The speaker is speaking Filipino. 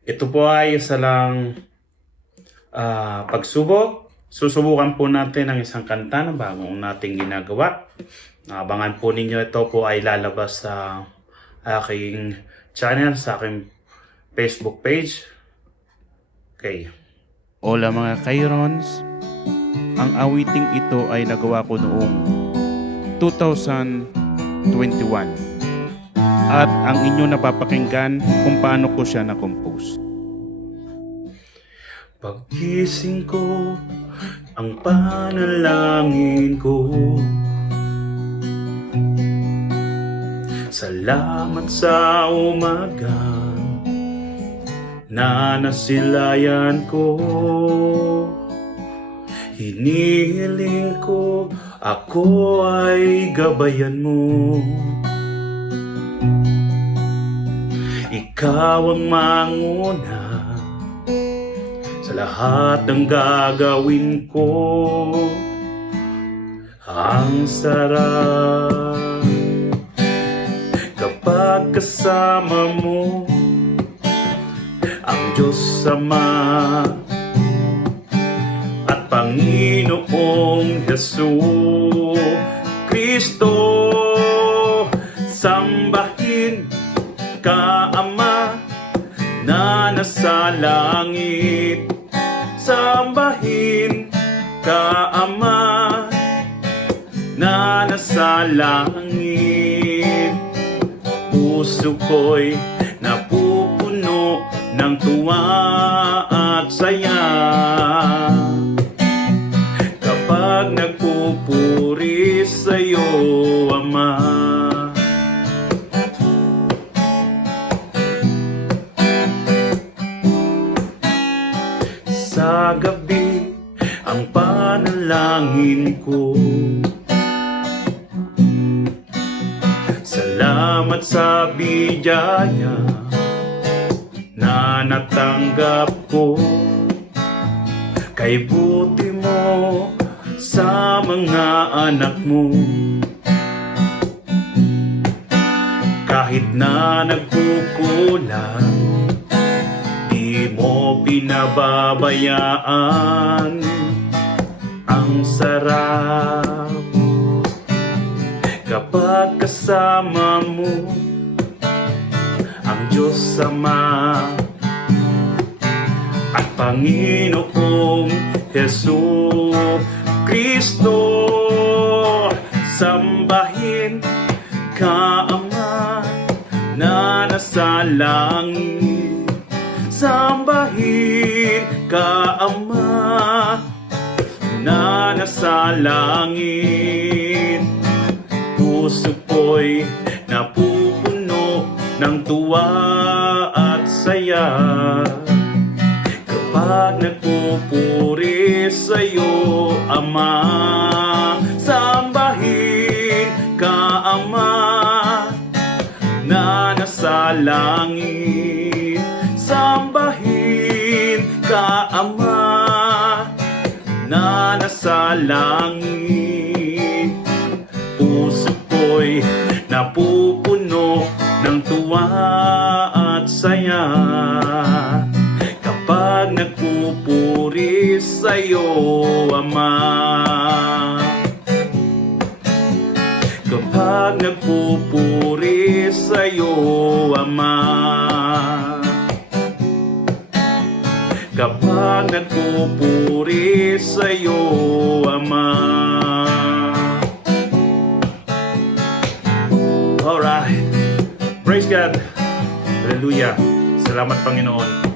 Ito po ay isa lang pagsubok. Susubukan po natin ang isang kanta na bagong nating ginagawa. Abangan po ninyo, ito po ay lalabas sa aking channel, sa aking Facebook page. Okay. Hola mga Kairons, ang awiting ito ay nagawa ko noong 2021 at ang inyo napapakinggan kung paano ko siya na-compose. Paggising ko, ang panalangin ko, salamat sa umaga na nasilayan ko. Hinihiling ko, ako ay gabayan mo. Ikaw ang manguna sa lahat ng gagawin ko. Ang sarap kapag kasama mo ang Diyos Ama at Panginoong Hesus Kristo. Sambahin ka, Ama, na nasa langit. Sambahin ka, Ama, na nasa langit. Puso ko'y napupuno ng tuwa at saya kapag nagpupuri sa'yo, Ama. Sa gabi ang panalangin ko, salamat sa biyaya na natanggap ko. Kay buti mo sa mga anak mo, kahit na nagkukulang, di mo pinababayaan. Ang sarap kapag kasama mo ang Diyos Ama at Panginoong Hesus Kristo. Sambahin ka, Ama, na nasa langit. Sambahin ka, Ama, na nasa langit. Puso ko'y napupuno ng tuwa at saya kapag nagpupuri sa'yo, Ama. Sambahin ka, Ama, na nasa langit. Sambahin ka, Ama, na nasa langit. Puso ko'y napupuno ng tuwa at saya kapag nagpupuri sa'yo, Ama. Kapag nagpupuri sa'yo, Ama. Kapag nagpupuri sa'yo, Ama. Alright. Praise God. Hallelujah. Salamat, Panginoon.